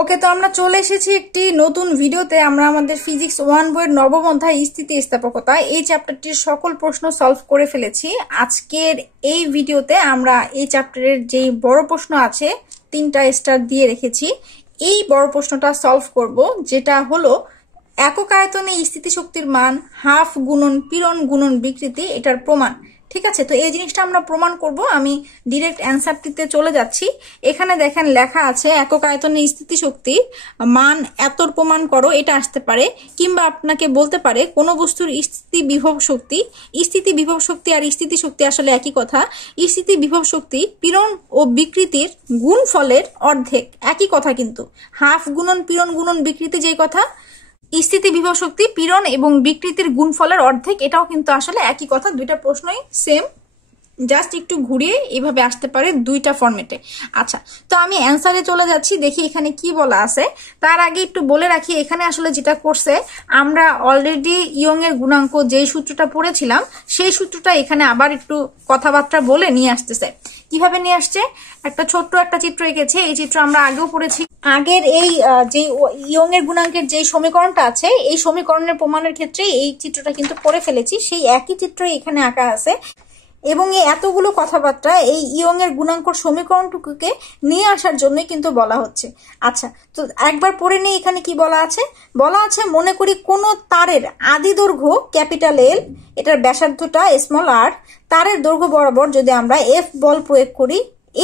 ওকে, তো আমরা চলে এসেছি একটি নতুন ভিডিওতে। আমরা আমাদের ফিজিক্স 1 বইয়ের নবম অধ্যায় স্থিতিস্থাপকতা এই চ্যাপ্টারটির সকল প্রশ্ন সলভ করে ফেলেছি। আজকের এই ভিডিওতে আমরা এই চ্যাপ্টারের যে বড় প্রশ্ন আছে 3টা স্টার দিয়ে রেখেছি, এই বড় প্রশ্নটা সলভ করব, যেটা হলো একক আয়তনে স্থিতিশক্তির মান হাফ গুণন পীড়ন গুণন বিকৃতি, এটার প্রমাণ। ঠিক আছে, তো এই জিনিসটা আমরা প্রমাণ করব। আমি ডিরেক্ট অ্যান্সারটিতে চলে যাচ্ছি। এখানে দেখেন লেখা আছে একক আয়তনে স্থিতিশক্তি মান এতর প্রমাণ করো, এটা আসতে পারে। কিংবা আপনাকে বলতে পারে কোনো বস্তুর স্থিতি বিভব শক্তি, স্থিতি বিভব শক্তি আর স্থিতিশক্তি আসলে একই কথা। স্থিতি বিভব শক্তি পীড়ন ও বিকৃতির গুণফলের অর্ধেক, একই কথা কিন্তু। হাফ গুণন পীড়ন গুণন বিকৃতি যেই কথা, স্থিতি বিভব শক্তি পীড়ন এবং বিকৃতির গুণফলের অর্ধেক, এটাও কিন্তু আসলে একই কথা। দুইটা প্রশ্নই সেম, জাস্ট একটু ঘুরিয়ে এইভাবে আসতে পারে দুইটা ফরম্যাটে। আচ্ছা, তো আমি অ্যান্সারে চলে যাচ্ছি, দেখি এখানে কি বলা আছে। তার আগে একটু বলে রাখি, এখানে আসলে যেটা করছে, আমরা অলরেডি ইয়ং এর গুণাঙ্ক যেই সূত্রটা পড়েছিলাম সেই সূত্রটা এখানে আবার একটু কথাবার্তা বলে নিয়ে আসতেছে। কিভাবে নিয়ে আসছে, একটা ছোট্ট একটা চিত্র এঁকেছে। এই চিত্র আমরা আগেও পড়েছি। আগের এই যে ইয়ং এর গুণাঙ্কের যে সমীকরণটা আছে, এই সমীকরণের প্রমাণের ক্ষেত্রে এই চিত্রটা কিন্তু পড়ে ফেলেছি। সেই একই চিত্রই এখানে আঁকা আছে এবং এই এতগুলো কথাবার্তা এই ইয়ং এর গুণাঙ্কর সমীকরণটুকুকে নিয়ে আসার জন্যই কিন্তু বলা হচ্ছে। আচ্ছা, তো একবার পড়ে নিই এখানে কি বলা আছে। বলা আছে, মনে করি কোনো তারের আদি দৈর্ঘ্য ক্যাপিটাল এল, এটার ব্যাসার্ধটা স্মল আর, তারের দৈর্ঘ্য বরাবর যদি আমরা এফ বল প্রয়োগ করি,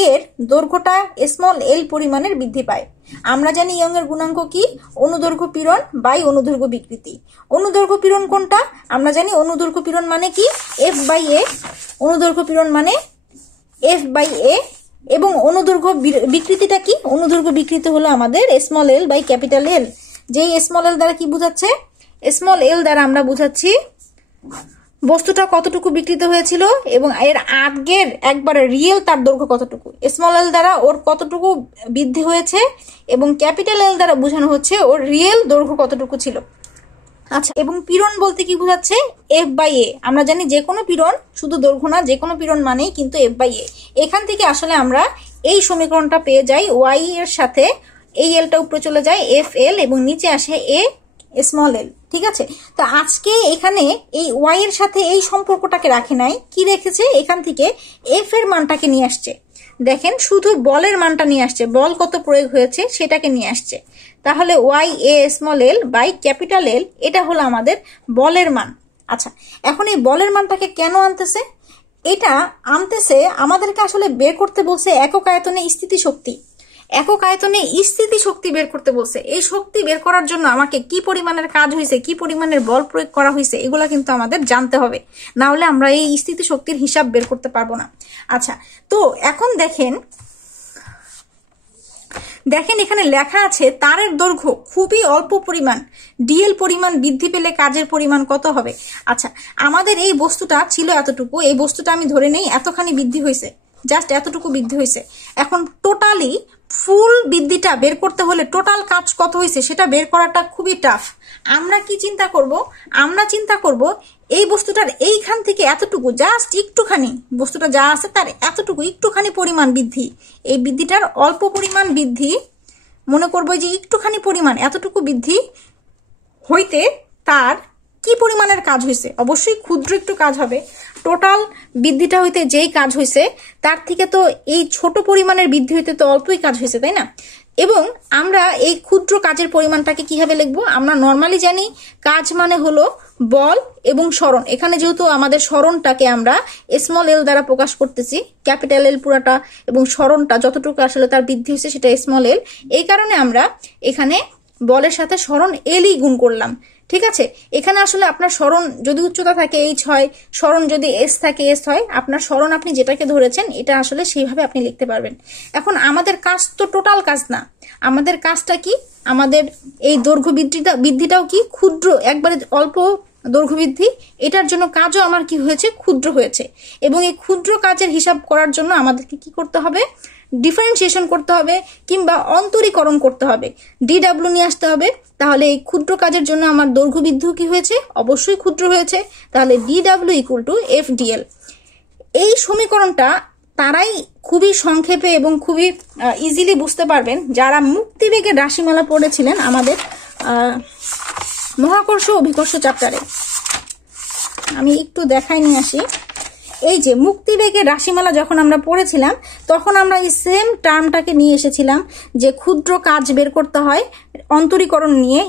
এর দৈর্ঘ্যটা স্মল এল পরিমাণের বৃদ্ধি পায়। আমরা জানি ইয়ং এর গুণাঙ্ক কি, অনুদৈর্ঘ্য পীড়ন বাই অনুদৈর্ঘ্য বিকৃতি। অনুদৈর্ঘ্য পীড়ন কোনটা, আমরা জানি অনুদৈর্ঘ্য পীড়ন মানে কি, এফ বাই এ। অনুদৈর্ঘ্য পীড়ন মানে এফ বাই এ। এবং অনুদৈর্ঘ্য বিকৃতিটা কি, অনুদৈর্ঘ্য বিকৃতি হলো আমাদের small L by capital L. যেই স্মল এল দ্বারা কি বুঝাচ্ছে, স্মল এল দ্বারা আমরা বুঝাচ্ছি বস্তুটা কতটুকু বিকৃত হয়েছিল এবং এর আগের একবারে রিয়েল তার দৈর্ঘ্য কতটুকু। স্মল এল দ্বারা ওর কতটুকু বৃদ্ধি হয়েছে এবং ক্যাপিটাল এল দ্বারা বোঝানো হচ্ছে ওর রিয়েল দৈর্ঘ্য কতটুকু ছিল। আচ্ছা, এবং পীড়ন বলতে কি বোঝাচ্ছে, এফ বাই এ। আমরা জানি যে কোনো পীড়ন, শুধু দৈর্ঘ্য না, যে কোনো পীড়ন মানেই কিন্তু এফ বাই এ। এখান থেকে আসলে আমরা এই সমীকরণটা পেয়ে যাই, ওয়াই এর সাথে এই এলটা উপরে চলে যায় এফ এল এবং নিচে আসে এ স্মল এল। ঠিক আছে, তো আজকে এখানে এই ওয়াই এর সাথে এই সম্পর্কটাকে রাখে নাই, কি রেখেছে, এখান থেকে এফ এর মানটাকে নিয়ে আসছে। দেখেন, শুধু বলের মানটা নিয়ে আসছে, বল কত প্রয়োগ হয়েছে সেটাকে নিয়ে আসছে। তাহলে Y A small L by capital L, এটা হলো আমাদের বলের মান। আচ্ছা, এখন এই বলের মানটাকে কেন আনতেছে, এটা আনতেছে আমাদেরকে আসলে বের করতে বলছে একক আয়তনে স্থিতিশক্তি। একক আয়তনে স্থিতিশক্তি বের করতে বলছে। এই শক্তি বের করার জন্য আমাকে কি পরিমাণের কাজ হয়েছে, কি পরিমাণের বল প্রয়োগ করা হয়েছে, এগুলা কিন্তু আমাদের জানতে হবে, না হলে আমরা এই স্থিতিশক্তির হিসাব বের করতে পারবো না। আচ্ছা, তো এখন দেখেন এখানে লেখা আছে তারের দৈর্ঘ্য খুবই অল্প পরিমাণ ডিএল পরিমাণ বৃদ্ধি পেলে কাজের পরিমাণ কত হবে। আচ্ছা, আমাদের এই বস্তুটা ছিল এতটুকু, এই বস্তুটা আমি ধরে নেই এতখানি বৃদ্ধি হয়েছে, জাস্ট এতটুকু বৃদ্ধি হয়েছে। এখন টোটালি ফুল বৃদ্ধিটা বের করতে হলে টোটাল কাজ কত হয়েছে সেটা বের করাটা খুবই টাফ। আমরা কি চিন্তা করব, আমরা চিন্তা করব এই বস্তুটার এইখান থেকে এতটুকু, জাস্ট একটুখানি, বস্তুটা যা আছে তার এতটুকু একটুখানি পরিমাণ বৃদ্ধি, এই বৃদ্ধিটার অল্প পরিমাণ বৃদ্ধি, মনে করবো যে একটুখানি পরিমাণ, এতটুকু বৃদ্ধি হইতে তার কি পরিমাণের কাজ হয়েছে, অবশ্যই ক্ষুদ্র একটু কাজ হবে। টোটাল বৃদ্ধিটা হইতে যেই কাজ হয়েছে তার থেকে তো এই ছোট পরিমাণের বৃদ্ধি হইতে তো অল্পই কাজ হয়েছে, তাই না। এবং আমরা এই ক্ষুদ্র কাজের পরিমাণটাকে কিভাবে লিখবো, আমরা নর্মালি জানি কাজ মানে হলো বল এবং সরণ। এখানে যেহেতু আমাদের সরণটাকে আমরা স্মল এল দ্বারা প্রকাশ করতেছি, ক্যাপিটাল এল পুরাটা, এবং সরণটা যতটুকু আসলে তার বৃদ্ধি হয়েছে সেটা স্মল এল, এই কারণে আমরা এখানে বলের সাথে সরণ এলই গুণ করলাম। ঠিক আছে, এখানে আসলে আপনার সরণ যদি উচ্চতা থাকে এইচ হয়, সরণ যদি এস থাকে এস হয়, আপনার সরণ আপনি যেটাকে ধরেছেন এটা আসলে সেইভাবে আপনি লিখতে পারবেন। এখন আমাদের কাজ তো টোটাল কাজ না, আমাদের কাজটা কি, আমাদের এই দৈর্ঘ্য বৃদ্ধিটাও কি ক্ষুদ্র, একবারে অল্প দৈর্ঘ্য বৃদ্ধি, এটার জন্য কাজও আমার কি হয়েছে, ক্ষুদ্র হয়েছে। এবং এই ক্ষুদ্র কাজের হিসাব করার জন্য আমাদেরকে কি করতে হবে, ডিফারেন্সিয়েশন করতে হবে কিংবা অন্তরীকরণ করতে হবে, ডিডাব্লিউ নিয়ে আসতে হবে। তাহলে এই ক্ষুদ্র কাজের জন্য আমার দৈর্ঘ্য বৃদ্ধিও কি হয়েছে, অবশ্যই ক্ষুদ্র হয়েছে। তাহলে DW equal to F DL. এই সমীকরণটা তারাই খুবই সংক্ষেপে এবং খুবই ইজিলি বুঝতে পারবেন যারা মুক্তিবেগের রাশিমালা পড়েছিলেন আমাদের মহাকর্ষ অভিকর্ষ চ্যাপ্টারে। আমি একটু দেখাই নিয়ে আসি। এই যে মুক্তিবেগের রাশিমালা যখন আমরা পড়েছিলাম তখন আমরা এই সেম টার্মটাকে নিয়ে এসেছিলাম যে ক্ষুদ্র কাজ বের করতে হয় অন্তরীকরণ নিয়ে,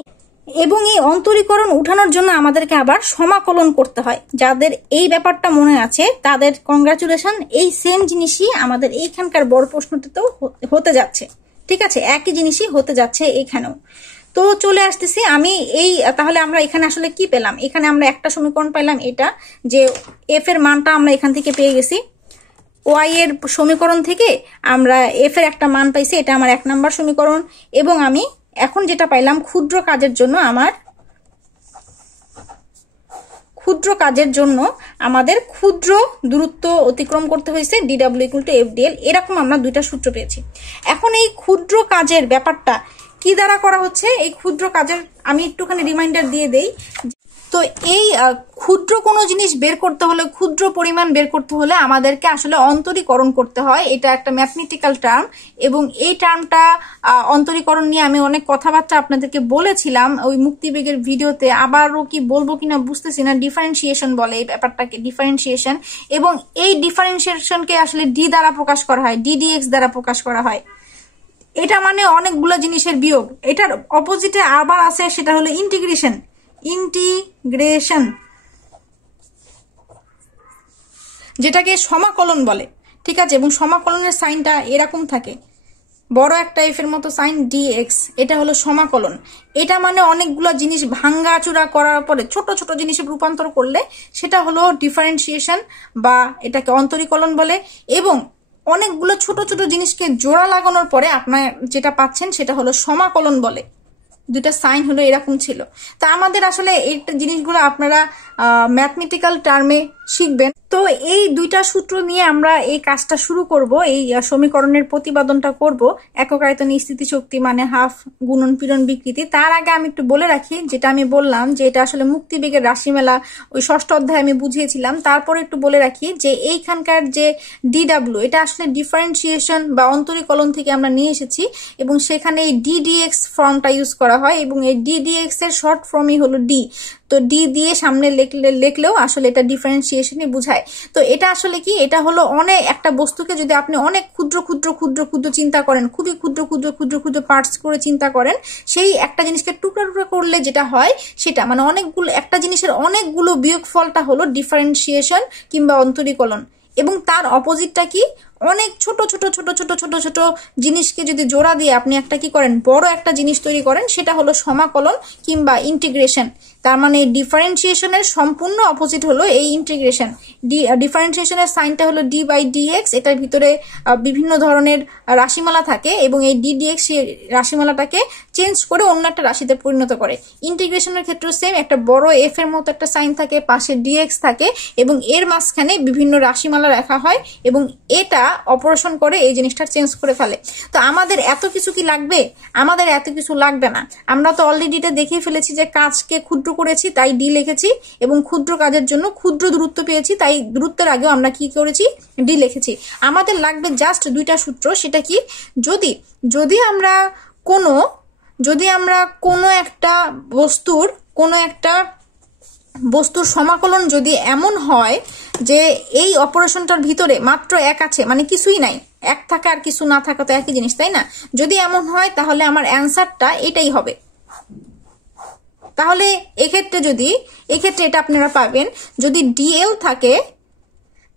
এবং এই অন্তরীকরণ উঠানোর জন্য আমাদেরকে আবার সমাকলন করতে হয়। যাদের এই ব্যাপারটা মনে আছে তাদের কংগ্রাচুলেশন। এই সেম জিনিসই আমাদের এইখানকার বড় প্রশ্নটিতেও হতে যাচ্ছে, ঠিক আছে, একই জিনিসই হতে যাচ্ছে এইখানেও। তো চলে আসতেছি আমি তাহলে আমরা এখানে আসলে কি পেলাম? এখানে আমরা একটা সমীকরণ পাইলাম, এটা যে এফ এর মানটা আমরা এখান থেকে পেয়ে গেছি। ওয়াই এর সমীকরণ থেকে আমরা এফ এর একটা মান পাইছি, এটা আমার 1 নম্বর সমীকরণ। এবং আমি এখন যেটা পাইলাম ক্ষুদ্র কাজের জন্য আমাদের ক্ষুদ্র দূরত্ব অতিক্রম করতে হয়েছে DW = FDL। এরকম আমরা দুইটা সূত্র পেয়েছি। এখন এই ক্ষুদ্র কাজের ব্যাপারটা কি দ্বারা করা হচ্ছে? এই ক্ষুদ্র কাজের আমি একটুখানি রিমাইন্ডার দিয়ে দেই। তো এই ক্ষুদ্র কোনো জিনিস বের করতে হলে, ক্ষুদ্র পরিমাণ বের করতে হলে আমাদেরকে আসলে অন্তরীকরণ করতে হয়। এটা একটা ম্যাথমেটিক্যাল টার্ম, এবং এই টার্মটা অন্তরীকরণ নিয়ে আমি অনেক কথাবার্তা আপনাদেরকে বলেছিলাম ওই মুক্তিবেগের ভিডিওতে। আবারও কি বলবো কিনা বুঝতেছি না। ডিফারেন্সিয়েশন বলে এই ব্যাপারটাকে, ডিফারেন্সিয়েশন। এবং এই ডিফারেন্সিয়েশনকে আসলে ডি দ্বারা প্রকাশ করা হয়, DDX দ্বারা প্রকাশ করা হয়। এটা মানে অনেকগুলো জিনিসের বিয়োগ। এটার অপোজিটে আবার আছে, সেটা হলো ইন্টিগ্রেশন, যেটাকে সমাকলন বলে, ঠিক আছে। এবং সমাকলনের সাইনটা এরকম থাকে, বড় একটা এফ এর মতো সাইন DX, এটা হলো সমাকলন। এটা মানে অনেকগুলো জিনিস ভাঙ্গাচুরা করার পরে ছোট ছোট জিনিসে রূপান্তর করলে সেটা হলো ডিফারেন্সিয়েশন, বা এটাকে অন্তরীকলন বলে। এবং অনেকগুলো ছোট ছোট জিনিসকে জোড়া লাগানোর পরে আপনার যেটা পাচ্ছেন সেটা হলো সমাকলন বলে। দুইটা সাইন হলো এরকম ছিল। তা আমাদের আসলে এই জিনিসগুলো আপনারা ম্যাথমেটিক্যাল টার্মে শিখবেন। তো এই দুইটা সূত্র নিয়ে আমরা এই কাজটা শুরু করব, এই সমীকরণের প্রতিপাদনটা করব। একক আয়তন স্থিতিশক্তি মানে হাফ গুণন পীড়ন বিকৃতি। তার আগে আমি একটু বলে রাখি, যেটা আমি বললাম যে এটা আসলে মুক্তিবেগের রাশিমেলা ওই 6ষ্ঠ অধ্যায়ে আমি বুঝিয়েছিলাম। তারপরে একটু বলে রাখি যে এইখানকার যে DW, এটা আসলে ডিফারেন্সিয়েশন বা অন্তরীকলন থেকে আমরা নিয়ে এসেছি, এবং সেখানে এই DDX ফর্মটা ইউজ করা হয়, এবং এই DDX এর শর্ট ফর্মই হলো D। তো ডি দিয়ে সামনে লিখলেও আসলে এটা ডিফারেন্সিয়েশনই বোঝায়। তো এটা আসলে কি? এটা হলো অনেক একটা বস্তুকে যদি আপনি অনেক ক্ষুদ্র ক্ষুদ্র ক্ষুদ্র ক্ষুদ্র চিন্তা করেন, খুবই ক্ষুদ্র ক্ষুদ্র ক্ষুদ্র ক্ষুদ্র পার্টস করে চিন্তা করেন, সেই একটা জিনিসকে টুকরা টুকরা করলে যেটা হয় সেটা মানে অনেকগুলো, একটা জিনিসের অনেকগুলো বিয়োগফলটা হলো ডিফারেন্সিয়েশন কিংবা অন্তরীকলন। এবং তার অপোজিটটা কি? অনেক ছোট ছোট ছোট ছোট ছোট ছোট জিনিসকে যদি জোড়া দিয়ে আপনি একটা কি করেন, বড় একটা জিনিস তৈরি করেন, সেটা হলো সমাকলন কিংবা ইন্টিগ্রেশন। তার মানে ডিফারেন্সিয়েশনের সম্পূর্ণ অপোজিট হলো এই ইন্টিগ্রেশন। ডিফারেন্সিয়েশনের সাইনটা হলো D/dx। এটার ভিতরে বিভিন্ন ধরনের রাশিমালা থাকে, এবং এই DDX রাশিমালাটাকে চেঞ্জ করে অন্য একটা রাশিতে পরিণত করে। ইন্টিগ্রেশনের ক্ষেত্রে সেম, একটা বড় এফ এর মতো একটা সাইন থাকে, পাশে DX থাকে, এবং এর মাঝখানে বিভিন্ন রাশিমালা রাখা হয়, এবং এটা অপারেশন করে এই জিনিসটা চেঞ্জ করে ফেলে। তো আমাদের এত কিছু কি লাগবে? আমাদের এত কিছু লাগবে না। আমরা তো অলরেডি এটা দেখিয়ে ফেলেছি যে কাজকে ক্ষুদ্র করেছি তাই ডি লিখেছি, এবং ক্ষুদ্র কাজের জন্য ক্ষুদ্র দূরত্ব পেয়েছি তাই দূরত্বের আগেও আমরা কি করেছি? ডি লিখেছি। আমাদের লাগবে জাস্ট দুইটা সূত্র। সেটা কি? যদি আমরা কোনো একটা বস্তুর সমাকলন যদি এমন হয় যে এই অপারেশনটার ভিতরে মাত্র এক আছে, মানে কিছুই নাই, এক থাকা আর কিছু না থাকা তো একই জিনিস, তাই না? যদি এমন হয় তাহলে আমার অ্যান্সারটা এটাই হবে। তাহলে এক্ষেত্রে এটা আপনারা পাবেন, যদি DL থাকে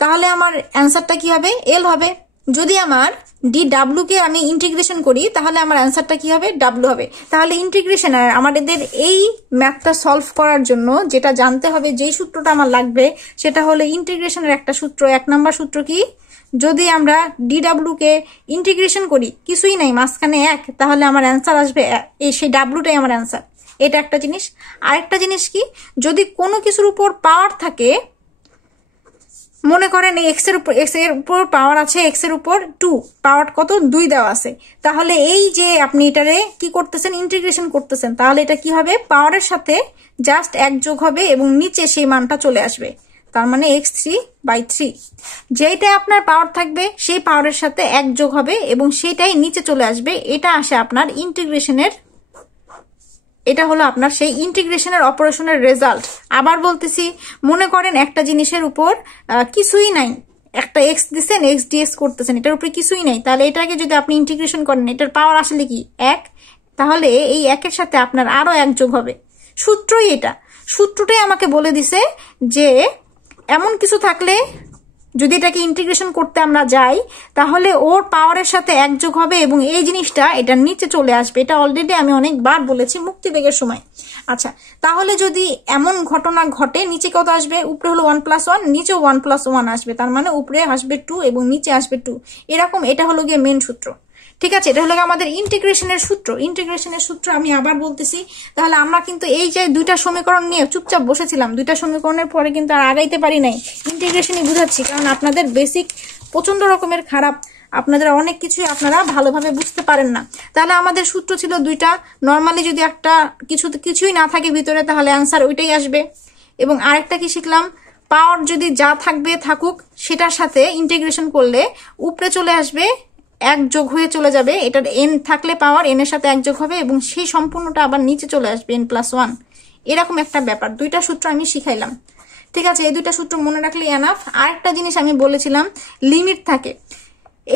তাহলে আমার অ্যান্সারটা কি হবে? L হবে। যদি আমার DW কে আমি ইন্টিগ্রেশন করি তাহলে আমার অ্যান্সারটা কি হবে? W হবে। তাহলে ইন্টিগ্রেশন আর আমাদের এই ম্যাথটা সলভ করার জন্য যেটা জানতে হবে, যেই সূত্রটা আমার লাগবে সেটা হলো ইন্টিগ্রেশনের একটা সূত্র। 1 নম্বর সূত্র কি? যদি আমরা DW কে ইন্টিগ্রেশন করি, কিছুই নাই, মাঝখানে 1, তাহলে আমার অ্যান্সার আসবে সেই W-টাই আমার অ্যান্সার। এটা একটা জিনিস। আরেকটা জিনিস কি? যদি কোনো কিছুর উপর পাওয়ার থাকে, মনে করেন এক্স এর উপর পাওয়ার আছে, এক্স এর উপর 2, পাওয়ার কত? 2 দেওয়া আছে, তাহলে এই যে আপনি এটারে কি করতেছেন? ইন্টিগ্রেশন করতেছেন, তাহলে এটা কি হবে? পাওয়ারের সাথে জাস্ট 1 যোগ হবে এবং নিচে সেই মানটা চলে আসবে। তার মানে x3/3। যেইটা আপনার পাওয়ার থাকবে সেই পাওয়ারের সাথে 1 যোগ হবে এবং সেটাই নিচে চলে আসবে। এটা আসে আপনার ইন্টিগ্রেশনের, এটা হলো আপনার সেই ইন্টিগ্রেশনের অপারেশনের রেজাল্ট। আবার বলতেছি, মনে করেন একটা জিনিসের উপর কিছুই নাই, একটা x দিচ্ছেন, x dx করতেছেন, এটার উপরে কিছুই নাই, তাহলে এটাকে যদি আপনি ইন্টিগ্রেশন করেন এটার পাওয়ার আসলে কি 1, তাহলে এই 1-এর সাথে আপনার আরো 1 যোগ হবে। সূত্রই এটা, সূত্রটাই আমাকে বলে দিছে যে এমন কিছু থাকলে যদি এটাকে ইন্টিগ্রেশন করতে আমরা যাই তাহলে ওর পাওয়ারের সাথে 1 যোগ হবে এবং এই জিনিসটা এটার নিচে চলে আসবে। এটা অলরেডি আমি অনেকবার বলেছি মুক্তিবেগের সময়। আচ্ছা, তাহলে যদি এমন ঘটনা ঘটে, নিচে কত আসবে? উপরে হলো 1+1, নিচেও 1+1 আসবে, তার মানে উপরে আসবে 2 এবং নিচে আসবে 2। এরকম, এটা হলো গিয়ে মেন সূত্র। ঠিক আছে, এটা হলো আমাদের ইন্টিগ্রেশনের সূত্র। ইন্টিগ্রেশনের সূত্র আমি আবার বলতেছি। তাহলে আমরা কিন্তু এই যে দুইটা সমীকরণ নিয়ে চুপচাপ বসেছিলাম, দুইটা সমীকরণের পরে কিন্তু আর আগাইতে পারি নাই। ইন্টিগ্রেশনই বুঝাচ্ছি, কারণ আপনাদের বেসিক প্রচন্ড রকমের খারাপ, আপনাদের অনেক কিছুই আপনারা ভালোভাবে বুঝতে পারেন না। তাহলে আমাদের সূত্র ছিল দুইটা। নর্মালি যদি একটা কিছুই না থাকে ভিতরে তাহলে অ্যান্সার ওইটাই আসবে। এবং আরেকটা কি শিখলাম, পাওয়ার যদি যা থাকবে থাকুক সেটার সাথে ইন্টিগ্রেশন করলে উপরে চলে আসবে 1 যোগ হয়ে চলে যাবে। এটার n থাকলে পাওয়ার n এর সাথে 1 যোগ হবে এবং সেই সম্পূর্ণটা আবার নিচে চলে আসবে n+1। এরকম একটা ব্যাপার। দুইটা সূত্র আমি শিখাইলাম। ঠিক আছে, এই দুইটা সূত্র মনে রাখলে এনাফ। আরেকটা জিনিস আমি বলেছিলাম, লিমিট থাকে।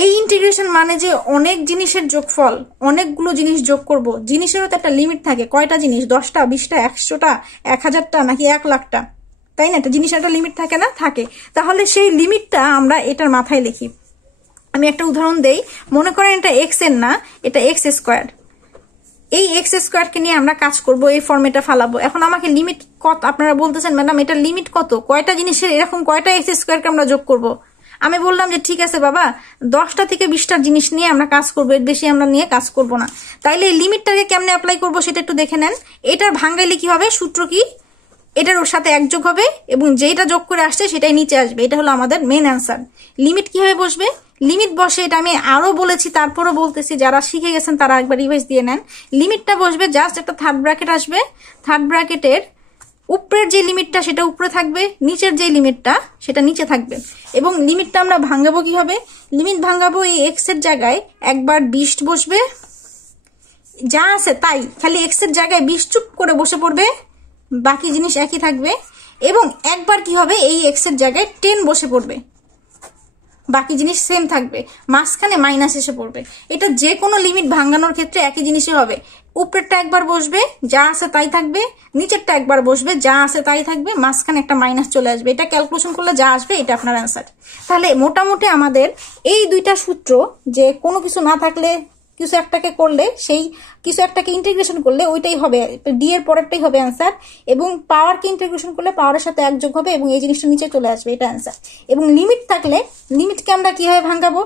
এই ইন্টিগ্রেশন মানে যে অনেক জিনিসের যোগফল, অনেকগুলো জিনিস যোগ করব, জিনিসেরও তো একটা লিমিট থাকে। কয়টা জিনিস? 10টা, 20টা, 100টা, 1000টা নাকি 1 লাখটা, তাই না? একটা জিনিসের একটা লিমিট থাকে না? থাকে। তাহলে সেই লিমিটটা আমরা এটার মাথায় লিখি। আমি একটা উদাহরণ দেই। মনে করেন এটা x এর না, এটা x²। এই x² কে নিয়ে আমরা কাজ করব, এই ফর্মেটা ফালাবো। এখন আমাকে লিমিট কত, আপনারা বলতেছেন ম্যাডাম এটা লিমিট কত, কয়টা জিনিসের এরকম কয়টা x² কে আমরা যোগ করব? আমি বললাম যে ঠিক আছে বাবা, 10টা থেকে 20টা জিনিস নিয়ে আমরা কাজ করবো, এর বেশি আমরা নিয়ে কাজ করব না। তাইলে এই লিমিটটাকে কেমনে অ্যাপ্লাই করবো সেটা একটু দেখে নেন। এটার ভাঙ্গাইলে কি হবে? সূত্র কি? এটার ওর সাথে 1 যোগ হবে এবং যেটা যোগ করে আসছে সেটাই নিচে আসবে। এটা হলো আমাদের মেন অ্যান্সার। লিমিট কিভাবে বসবে? লিমিট বসে, এটা আমি আরো বলেছি, তারপরও বলতেছি, যারা শিখে গেছেন তারা একবার রিভাইজ দিয়ে নেন। লিমিটটা বসবে জাস্ট একটা থার্ড ব্র্যাকেট আসবে, থার্ড ব্র্যাকেটের উপরের যে লিমিটটা সেটা উপরে থাকবে, নিচের যে লিমিটটা সেটা নিচে থাকবে। এবং লিমিটটা আমরা ভাঙাবো কিভাবে? লিমিট ভাঙাবো, এই এক্স এর জায়গায় একবার 20 বসবে, যা আছে তাই, খালি এক্স এর জায়গায় 20 চুপ করে বসে পড়বে, বাকি জিনিস একই থাকবে। এবং একবার কি হবে, এই এক্স এর জায়গায় 10 বসে পড়বে, বাকি জিনিস সেম থাকবে, মাঝখানে মাইনাস এসে পড়বে। এটা যে কোনো লিমিট ভাঙানোর ক্ষেত্রে একই জিনিসই হবে। উপরেরটা একবার বসবে, যা আছে তাই থাকবে, নিচেরটা একবার বসবে, যা আছে তাই থাকবে, মাঝখানে একটা মাইনাস চলে আসবে। এটা ক্যালকুলেশন করলে যা আসবে এটা আপনার অ্যান্সার। তাহলে মোটামুটি আমাদের এই দুইটা সূত্র, যে কোনো কিছু না থাকলে কিছু একটাকে করলে, সেই কিছু একটাকে ইন্টিগ্রেশন করলে ওইটাই হবে, ডি এর পরেরটাই হবে অ্যান্সার। এবং পাওয়ারকে ইন্টিগ্রেশন করলে পাওয়ারের সাথে 1 যোগ হবে এবং এই জিনিসটা নিচে চলে আসবে, এটা অ্যান্সার। এবং লিমিট থাকলে, লিমিটকে আমরা কিভাবে ভাঙাবো?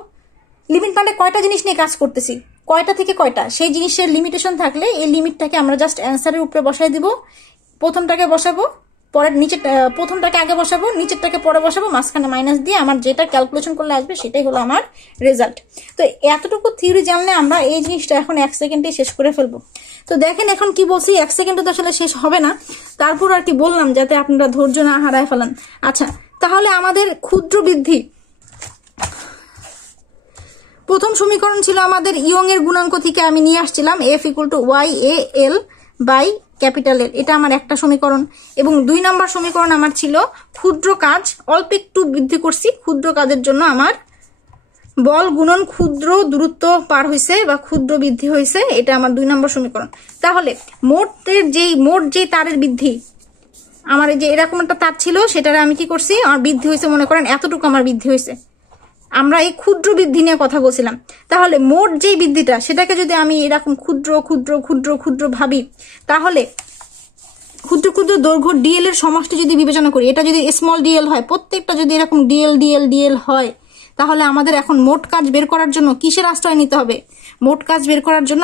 লিমিট মানে কয়টা জিনিস নিয়ে কাজ করতেছি, কয়টা থেকে কয়টা, সেই জিনিসের লিমিটেশন থাকলে এই লিমিটটাকে আমরা জাস্ট অ্যান্সারের উপরে বসাই দিব। প্রথমটাকে বসাবো, পরের নিচে, প্রথমটাকে আগে বসাবো, নিচেরটাকে পরে বসাবো, মাঝখানে মাইনাস দিয়ে আমার যেটা ক্যালকুলেশন করলে আসবে সেটাই হলো আমার রেজাল্ট। তো এতটুকু থিওরি জানলে আমরা এই জিনিসটা এখন 1 সেকেন্ডে শেষ করে ফেলবো। তো দেখেন এখন কি বলছি, 1 সেকেন্ডে তো আসলে শেষ হবে না, তারপর আর কি বললাম যাতে আপনারা ধৈর্য না হারায় ফেলান। আচ্ছা, তাহলে আমাদের ক্ষুদ্র বৃদ্ধি, প্রথম সমীকরণ ছিল আমাদের ইয়ং এর গুণাঙ্ক থেকে আমি নিয়ে আসছিলাম F=YAL/L, এটা আমার একটা সমীকরণ। এবং 2 নম্বর সমীকরণ আমার ছিল ক্ষুদ্র কাজ, অল্প একটু বৃদ্ধি করছি, ক্ষুদ্র কাজের জন্য আমার বল গুণন ক্ষুদ্র দূরত্ব পার হয়েছে বা ক্ষুদ্র বৃদ্ধি হয়েছে, এটা আমার 2 নম্বর সমীকরণ। তাহলে মোট যে তারের বৃদ্ধি, আমার এই যে এরকম একটা তার ছিল, সেটারে আমি কি করছি, আমার বৃদ্ধি হয়েছে, মনে করেন এতটুকু আমার বৃদ্ধি হয়েছে। আমরা এই ক্ষুদ্র বৃদ্ধি নিয়ে কথা বলছিলাম। তাহলে মোট যে বৃদ্ধিটা, সেটাকে যদি আমি এরকম ক্ষুদ্র ক্ষুদ্র ক্ষুদ্র ক্ষুদ্র ভাবি, তাহলে ক্ষুদ্র ক্ষুদ্র দৈর্ঘ্য ডিএল এর সমষ্টি যদি বিবেচনা করি, এটা যদি স্মল ডিএল হয়, প্রত্যেকটা যদি এরকম ডিএল হয়, তাহলে আমাদের এখন মোট কাজ বের করার জন্য কিসের আশ্রয় নিতে হবে? মোট কাজ বের করার জন্য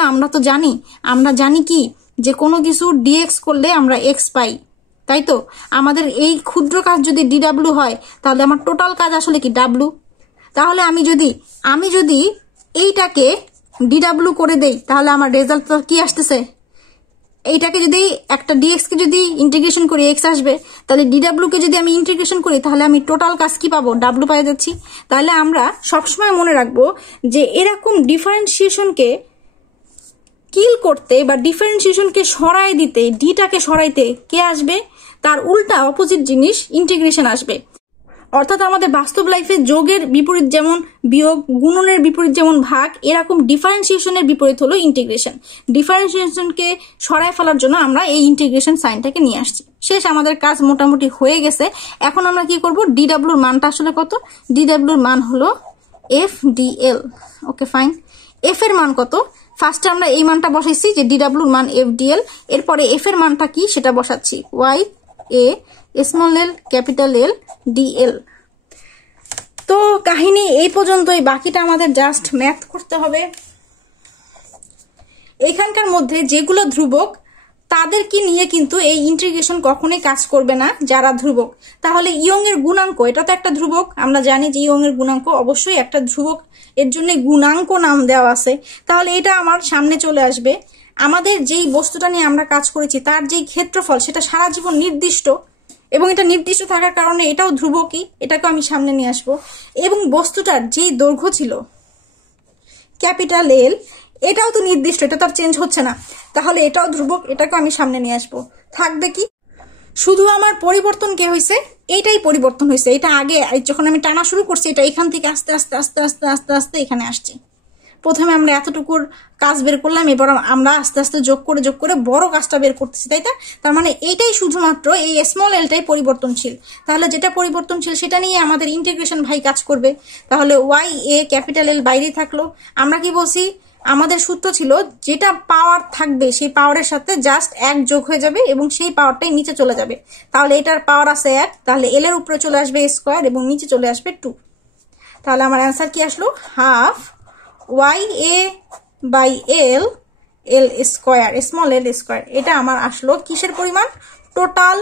আমরা জানি কি, যে কোনো কিছু ডিএক্স করলে আমরা এক্স পাই, তাই তো? আমাদের এই ক্ষুদ্র কাজ যদি ডিডাব্লিউ হয়, তাহলে আমার টোটাল কাজ আসলে কি ডাব্লিউ। তাহলে আমি যদি এইটাকে ডিডাব্লিউ করে দেই, তাহলে আমার রেজাল্ট কি আসতেছে? এইটাকে যদি একটা ডিএক্স কে যদি ইন্টিগ্রেশন করি এক্স আসবে, তাহলে ডিডাব্লিউ কে যদি আমি ইন্টিগ্রেশন করি তাহলে আমি টোটাল কাজ কি পাবো, ডাব্লিউ পেয়ে যাচ্ছি। তাহলে আমরা সবসময় মনে রাখবো যে এরকম ডিফারেন্সিয়েশনকে কিল করতে বা ডিফারেন্সিয়েশনকে সরাই দিতে, ডিটাকে সরাইতে কে আসবে, তার উল্টা অপোজিট জিনিস ইন্টিগ্রেশন আসবে। অর্থাৎ আমাদের বাস্তব লাইফে যোগের বিপরীত যেমন বিয়োগ, গুণনের বিপরীত যেমন ভাগ, এরকম ডিফারেন্সিয়েশনের বিপরীত হলো ইন্টিগ্রেশন। ডিফারেন্সিয়েশনকে সরাই ফেলার জন্য আমরা এই ইন্টিগ্রেশন সাইনটাকে নিয়ে আসছি। শেষ, আমাদের কাজ মোটামুটি হয়ে গেছে। এখন আমরা কি করব, ডিডাব্লিউর মানটা আসলে কত, ডিডাব্লিউর মান হলো F DL. Okay fine, F এর মান কত, ফার্স্টে আমরা এই মানটা বসাইছি যে ডিডাব্লিউর মান এফ ডিএল, এরপরে এফ এর মানটা কি সেটা বসাচ্ছি, ওয়াই এ small l capital L dl. তো কাহিনী এই পর্যন্তই, বাকিটা আমাদের জাস্ট ম্যাথ করতে হবে। এখানকার মধ্যে যেগুলো ধ্রুবক তাদেরকে নিয়ে কিন্তু এই ইন্টিগ্রেশন কখনোই কাজ করবে না যারা ধ্রুবক। তাহলে ইয়ং এর গুণাঙ্ক, এটা তো একটা ধ্রুবক, আমরা জানি যে ইয়ং এর গুণাঙ্ক অবশ্যই একটা ধ্রুবক, এর জন্য গুণাঙ্ক নাম দেওয়া আছে। তাহলে এটা আমার সামনে চলে আসবে। আমাদের যেই বস্তুটা নিয়ে আমরা কাজ করেছি তার যেই ক্ষেত্রফল সেটা সারা জীবন নির্দিষ্ট, এবং এটা নির্দিষ্ট থাকার কারণে এটাও ধ্রুবকই, এটাকে আমি সামনে নিয়ে আসবো। এবং বস্তুটার যেই দৈর্ঘ্য ছিল ক্যাপিটাল এল, এটাও তো নির্দিষ্ট, এটা তো আর চেঞ্জ হচ্ছে না, তাহলে এটাও ধ্রুবক, এটাকে আমি সামনে নিয়ে আসবো। থাকবে কি, শুধু আমার পরিবর্তন কে হয়েছে, এইটাই পরিবর্তন হয়েছে। এটা আগে যখন আমি টানা শুরু করছি এটা এখান থেকে আস্তে আস্তে আস্তে আস্তে আস্তে আস্তে এখানে আসছে। প্রথমে আমরা এতটুকুর কাজ বের করলাম, এবার আমরা আস্তে আস্তে যোগ করে বড় কাজটা বের করতেছি, তাই না? তার মানে এইটাই শুধুমাত্র এই স্মল এলটাই পরিবর্তনশীল। তাহলে যেটা পরিবর্তনশীল সেটা নিয়ে আমাদের ইন্টিগ্রেশন ভাই কাজ করবে। তাহলে ওয়াই এ ক্যাপিটাল এল বাইরে থাকলো। আমরা কি বলছি, আমাদের সূত্র ছিল যেটা পাওয়ার থাকবে সেই পাওয়ারের সাথে জাস্ট এক যোগ হয়ে যাবে এবং সেই পাওয়ারটাই নিচে চলে যাবে। তাহলে এটার পাওয়ার আছে 1, তাহলে এল এর উপরে চলে আসবে স্কোয়ার এবং নিচে চলে আসবে 2। তাহলে আমার অ্যান্সার কি আসলো, half Y A by L L square, small L square. এটা আমার আসলো কিসের পরিমাণ, টোটাল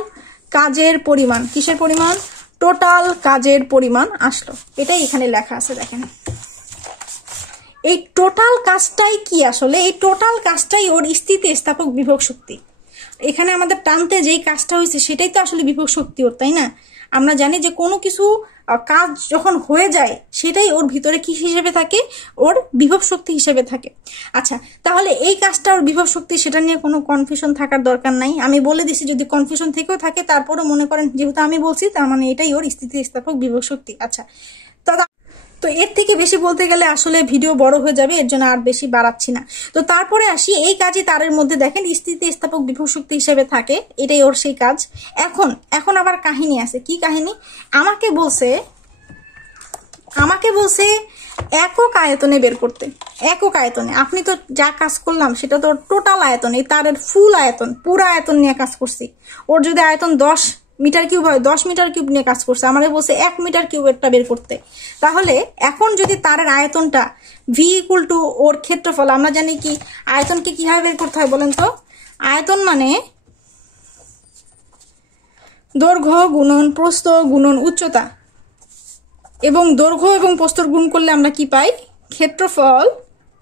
কাজের পরিমাণ। কিসের পরিমাণ, টোটাল কাজের পরিমাণ আসলো। এটাই এখানে লেখা আছে, দেখেন। এই টোটাল কাজটাই কি আসলে, এই টোটাল কাজটাই ওর স্থিতিস্থাপক বিভব শক্তি। এখানে আমাদের টানতে যেই কাজটা হয়েছে সেটাই তো আসলে বিভব শক্তি ওর, তাই না? আমরা জানি যে কোনো কিছু কাজ যখন হয়ে যায় সেটাই ওর ভিতরে কি হিসেবে থাকে, ওর বিভব শক্তি হিসেবে থাকে। আচ্ছা, তাহলে এই কাজটা ওর বিভব শক্তি, সেটা নিয়ে কোনো কনফিউশন থাকার দরকার নাই। আমি বলে দিছি, যদি কনফিউশন থেকেও থাকে তারপরে মনে করেন যেহেতু আমি বলছি তার মানে এটাই ওর স্থিতিস্থাপক বিভব শক্তি। আচ্ছা, তো এর থেকে বেশি বলতে গেলে আসলে ভিডিও বড় হয়ে যাবে, এর জন্য আর বেশি বাড়াচ্ছি না। তো তারপরে আসি, এই কাজই তারের মধ্যে দেখেন স্থিতিস্থাপক বিভব শক্তি হিসেবে থাকে, এটাই ওর সেই কাজ। এখন আবার কাহিনী আছে। কি কাহিনী, আমাকে বলছে একক আয়তনে বের করতে। একক আয়তনে আপনি তো যা কাজ করলাম সেটা তো টোটাল আয়তন, এই তারের ফুল আয়তন, পুরো আয়তন নিয়ে কাজ করছি। ওর যদি আয়তন 10 মিটার কিউব হয়, 10 মিটার কিউব নিয়ে কাজ করছে। আমাদের বলছে 1 মিটার কিউবেরটা বের করতে। তাহলে এখন যদি তারের আয়তনটা ভি ইকুয়াল টু ওর ক্ষেত্রফল, আমরা জানি কি আয়তনকে কিভাবে বের করতে হয় বলেন তো, আয়তন মানে দৈর্ঘ্য গুণন প্রস্থ গুণন উচ্চতা, এবং দৈর্ঘ্য এবং প্রস্থর গুণ করলে আমরা কি পাই, ক্ষেত্রফল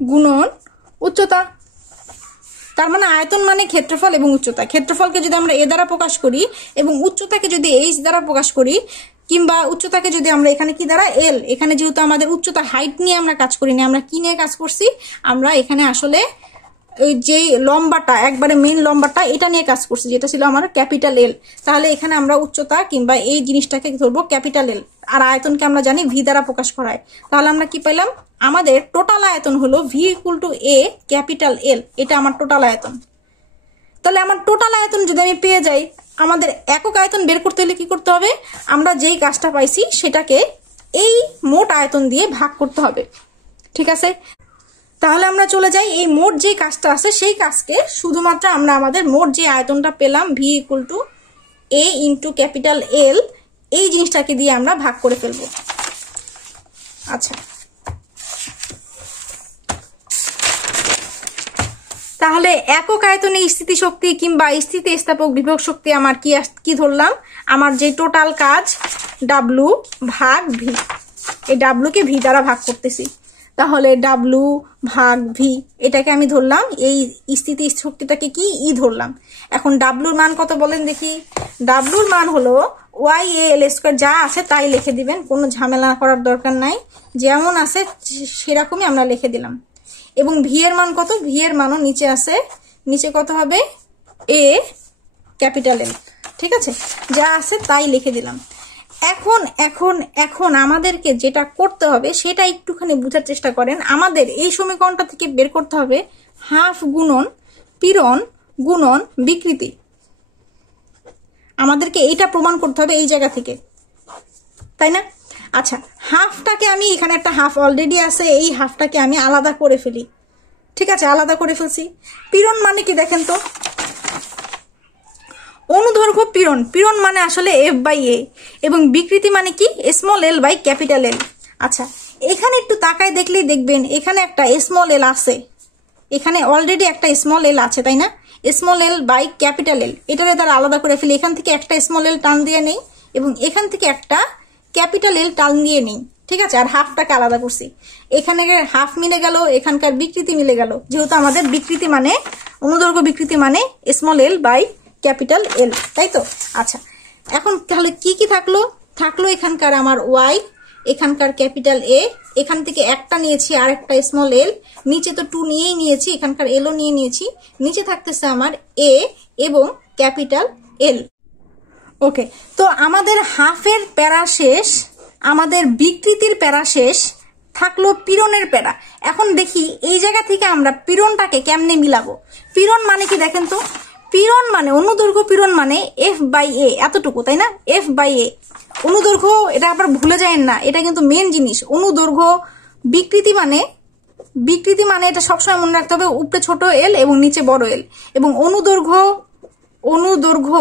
গুণন উচ্চতা। তার মানে আয়তন মানে ক্ষেত্রফল এবং উচ্চতা। ক্ষেত্রফলকে যদি আমরা এ দ্বারা প্রকাশ করি এবং উচ্চতাকে যদি এইচ দ্বারা প্রকাশ করি, কিংবা উচ্চতাকে যদি আমরা এখানে কি দ্বারা, এল। এখানে যেহেতু আমাদের উচ্চতা হাইট নিয়ে আমরা কাজ করিনি, আমরা কি নিয়ে কাজ করছি, আমরা এখানে আসলে ওই যে লম্বাটা, একবারে মেন লম্বাটা, এটা নিয়ে কাজ করছি, যেটা ছিল আমার ক্যাপিটাল এল। তাহলে এখানে আমরা উচ্চতা কিংবা এই জিনিসটাকে ধরবো ক্যাপিটাল এল, আর আয়তনকে আমরা জানি ভি দ্বারা প্রকাশ করা হয়। তাহলে আমরা কি পেলাম, আমাদের টোটাল আয়তন হলো V equal to A capital L, এটা আমার টোটাল আয়তন। তাহলে আমার টোটাল আয়তন যদি আমি পেয়ে যাই, আমাদের একক আয়তন বের করতে হলে কি করতে হবে, আমরা যেই কাজটা পাইছি সেটাকে এই মোট আয়তন দিয়ে ভাগ করতে হবে। ঠিক আছে, তাহলে আমরা চলে যাই এই মোট যে কাজটা আছে সেই কাজকে শুধুমাত্র আমরা আমাদের মোট যে আয়তনটা পেলাম V equal to A into capital L, এই জিনিসটাকে দিয়ে আমরা ভাগ করে ফেলবো। আচ্ছা, তাহলে একক আয়তনে স্থিতিশক্তি কিংবা স্থিতিস্থাপক বিভব শক্তি আমার কি ধরলাম, আমার যে টোটাল কাজ ডাব্লু ভাগ ভি, এই ডাব্লুকে ভি দ্বারা ভাগ করতেছি। তাহলে ডাব্লু ভাগ ভি এটাকে আমি ধরলাম, এই স্থিতি শক্তিটাকে কি ই ধরলাম। এখন ডাব্লুর মান কত বলেন দেখি? ডাব্লুর মান হলো ওয়াই এ এল স্কোয়ার, যা আছে তাই লিখে দিবেন, কোনো ঝামেলা করার দরকার নাই, যেমন আছে সেরকমই আমরা লিখে দিলাম। এবং ভি এর মান কত? ভি এর মানও নিচে আছে, নিচে কত হবে? এ ক্যাপিটাল এল। ঠিক আছে, যা আছে তাই লিখে দিলাম। এখন এখন এখন আমাদেরকে যেটা করতে হবে সেটা একটুখানি বোঝার চেষ্টা করেন। আমাদের এই সমীকরণটা থেকে বের করতে হবে হাফ গুণন পীড়ন গুণন বিকৃতি। আমাদেরকে এইটা প্রমাণ করতে হবে এই জায়গা থেকে, তাই না? আচ্ছা, হাফটাকে আমি এখানে একটা হাফ অলরেডি আছে, এই হাফটাকে আমি আলাদা করে ফেলি। ঠিক আছে, আলাদা করে ফেলছি। পীড়ন মানে কি দেখেন তো? অনুদৈর্ঘ্য পীড়ন, পীড়ন মানে আসলে এফ বাই এ, এবং বিকৃতি মানে কি? Small L by capital L. আচ্ছা, এখানে একটু তাকায় দেখলেই দেখবেন এখানে একটা স্মল এল আছে, এখানে অলরেডি একটা স্মল এল আছে, তাই না? Small L by capital L, এটারে তারা আলাদা করে ফেলি। এখান থেকে একটা স্মল এল টান দিয়ে নেই এবং এখান থেকে একটা ক্যাপিটাল এল টান দিয়ে নেই। ঠিক আছে, আর হাফটাকে আলাদা করছি। এখানে হাফ মিলে গেল, এখানকার বিকৃতি মিলে গেল, যেহেতু আমাদের বিকৃতি মানে অনুদৈর্ঘ্য বিকৃতি মানে small L by capital L, তাই তো? আচ্ছা, এখন তাহলে কি কি থাকলো? থাকলো এখানকার আমার ওয়াই, এখানকার ক্যাপিটাল এ, এখান থেকে একটা নিয়েছি আর একটা স্মল এল, নিচে তো 2 নিয়েই নিয়েছি, এখানকার এলও নিয়ে নিয়েছি, নিচে থাকতেছে আমার এ এবং ক্যাপিটাল এল। ওকে, তো আমাদের হাফের প্যারা শেষ, আমাদের বিকৃতির প্যারা শেষ, থাকলো পীড়নের প্যারা। এখন দেখি এই জায়গা থেকে আমরা পীড়নটাকে কেমনে মিলাবো। পীড়ন মানে কি দেখেন তো? পীড়ন মানে অনুদৈর্ঘ্য পীড়ন মানে এফ বাই এ, এতটুকু, তাই না? এফ বাই এ অনুদৈর্ঘ্য, এটা আবার ভুলে যায়েন না, এটা কিন্তু মেন জিনিস। অনুদৈর্ঘ্য বিকৃতি মানে, বিকৃতি মানে এটা সবসময় মনে রাখতে হবে, উপরে ছোট এল এবং নিচে বড় এল। এবং অনুদৈর্ঘ্য, অনুদৈর্ঘ্য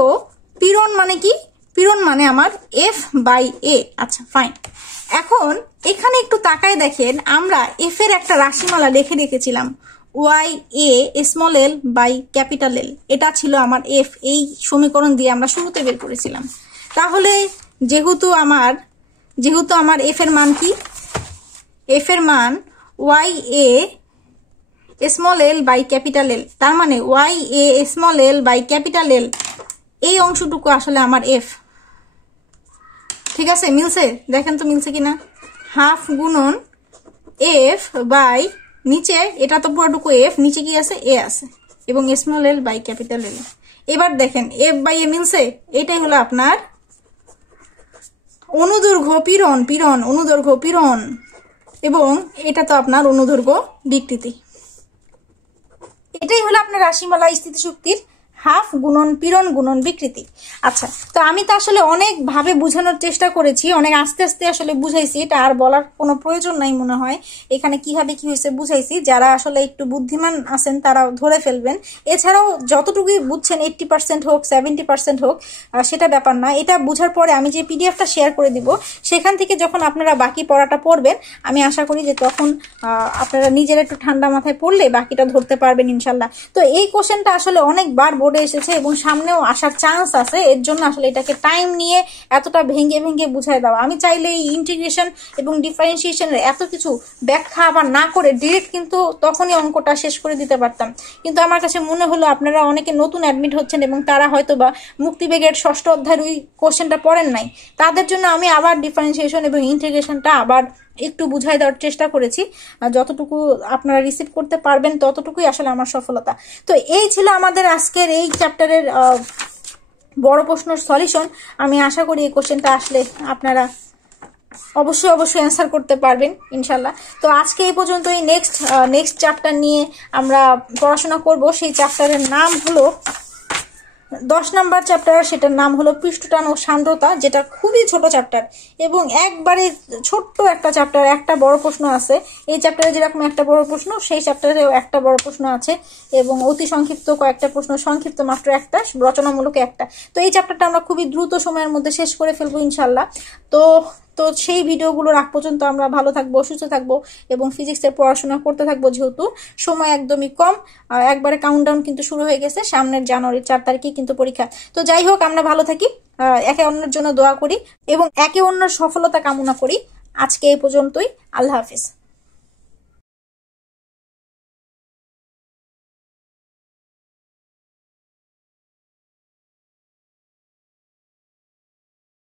পীড়ন মানে কি? পীড়ন মানে আমার এফ বাই এ। আচ্ছা, ফাইন। এখন এখানে একটু তাকায় দেখেন, আমরা এফ এর একটা রাশিমালা লিখে রেখেছিলাম, Y A small L by capital L, এটা ছিল আমার এফ। এই সমীকরণ দিয়ে আমরা শুরুতে বের করেছিলাম। তাহলে যেহেতু আমার এফ এর মান কি? এফ এর মান Y A small L by capital L, তার মানে Y A small L by capital L, এই অংশটুকু আসলে আমার এফ। ঠিক আছে, মিলছে? দেখেন তো মিলছে কিনা। হাফ গুণন এফ বাই নিচে, এটা তো পুরোটুকু এফ, নিচে কি আছে? এ আছে, এবং small L by capital L. এবার দেখেন এফ বাই এ মিলছে, এটাই হলো আপনার অনুদৈর্ঘ্য পীড়ন, পীড়ন অনুদৈর্ঘ্য পীড়ন, এবং এটা তো আপনার অনুদৈর্ঘ্য বিকৃতি। এটাই হলো আপনার রাশিমালা স্থিতিশক্তির হাফ গুণন পীড়ন গুণন বিকৃতি। আচ্ছা, তো আমি তো আসলে অনেক ভাবে বোঝানোর চেষ্টা করেছি, অনেক আস্তে আস্তে আসলে বুঝাইছি, এটা আর বলার কোনো প্রয়োজন নাই মনে হয়। এখানে কিভাবে কি হয়েছে বুঝাইছি, যারা আসলে একটু বুদ্ধিমান আছেন তারা ধরে ফেলবেন। এছাড়াও যতটুকুই বুঝছেন 80% হোক 70% হোক সেটা ব্যাপার না। এটা বুঝার পরে আমি যে পিডিএফটা শেয়ার করে দিব, সেখান থেকে যখন আপনারা বাকি পড়াটা পড়বেন, আমি আশা করি যে তখন আপনারা নিজের একটু ঠান্ডা মাথায় পড়লে বাকিটা ধরতে পারবেন ইনশাল্লাহ। তো এই কোশ্চেনটা আসলে অনেকবার বোর্ডে এসেছে এবং সামনেও আসার চান্স আছে, এর জন্য আসলে এটাকে টাইম নিয়ে এতটা ভেঙে ভেঙে বুঝাই দেওয়া। আমি চাইলে এই ইন্টিগ্রেশন এবং ডিফারেন্সিয়েশনের এত কিছু ব্যাখ্যা আবার না করে ডিরেক্ট কিন্তু তখনই অঙ্কটা শেষ করে দিতে পারতাম, কিন্তু আমার কাছে মনে হলো আপনারা অনেকে নতুন অ্যাডমিট হচ্ছেন এবং তারা হয়তো বা মুক্তিবেগের 6ষ্ঠ অধ্যায়ের ওই কোশ্চেনটা পড়েন নাই, তাদের জন্য আমি আবার ডিফারেন্সিয়েশন এবং ইন্টিগ্রেশনটা আবার একটু বুঝাই দেওয়ার চেষ্টা করেছি। যতটুকু আপনারা রিসিভ করতে পারবেন ততটুকুই আসলে আমার সফলতা। তো এই ছিল আমাদের আজকের এই চ্যাপ্টারের বড় প্রশ্নের সলিউশন। আমি আশা করি এই কোশ্চেনটা আসলে আপনারা অবশ্যই অ্যান্সার করতে পারবেন ইনশাল্লাহ। তো আজকে এই পর্যন্তই। নেক্সট চ্যাপ্টার নিয়ে আমরা পড়াশোনা করব। সেই চ্যাপ্টারের নাম হলো 10 নম্বর চ্যাপ্টার, সেটার নাম হলো পৃষ্ঠটান ও সান্দ্রতা, যেটা খুবই ছোট চ্যাপ্টার এবং একবারে ছোট্ট একটা চ্যাপ্টার। একটা বড় প্রশ্ন আছে এই চ্যাপ্টারে, যেরকম একটা বড় প্রশ্ন সেই চ্যাপ্টারেও একটা বড় প্রশ্ন আছে, এবং অতি সংক্ষিপ্ত কয়েকটা প্রশ্ন, সংক্ষিপ্ত মাত্র একটা, রচনামূলক একটা। তো এই চ্যাপ্টারটা আমরা খুবই দ্রুত সময়ের মধ্যে শেষ করে ফেলবো ইনশাল্লাহ। তো সেই ভিডিওগুলো রাখ পর্যন্ত আমরা ভালো থাকবো, সুস্থ থাকবো এবং ফিজিক্সের পড়াশোনা করতে থাকবো, যেহেতু সময় একদমই কম। একবারে কাউন্টডাউন কিন্তু শুরু হয়ে গেছে, সামনের জানুয়ারির 4 তারিখে কিন্তু পরীক্ষা। তো যাই হোক, আমরা ভালো থাকি, একে অন্যের জন্য দোয়া করি এবং একে অন্যের সফলতা কামনা করি। আজকে এই পর্যন্তই। আল্লাহ হাফিজ।